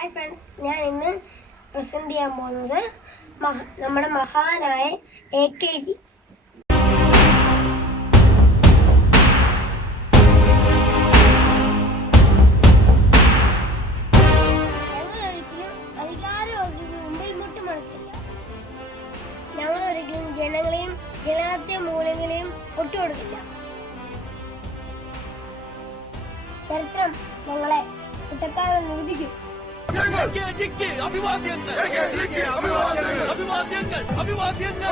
Hi friends, ഞാൻ ഇന്ന് present ചെയ്യാൻ പോകുന്നത് നമ്മുടെ മഹാനായ AKG. ഞങ്ങളൊരിക്കലും അധികാരത്തിന് മുമ്പിൽ മുട്ടുമടക്കില്ല. ഞങ്ങളൊരിക്കലും ജനങ്ങളെയും ജനാധിപത്യ മൂല്യങ്ങളെയും ഒട്ടുകൊടുക്കില്ല. ചരിത്രം ഞങ്ങളെ കുറ്റക്കാരെ നിരൂപിക്കും. അഭിവാദ്യങ്ങൾ അഭിവാദ്യങ്ങൾ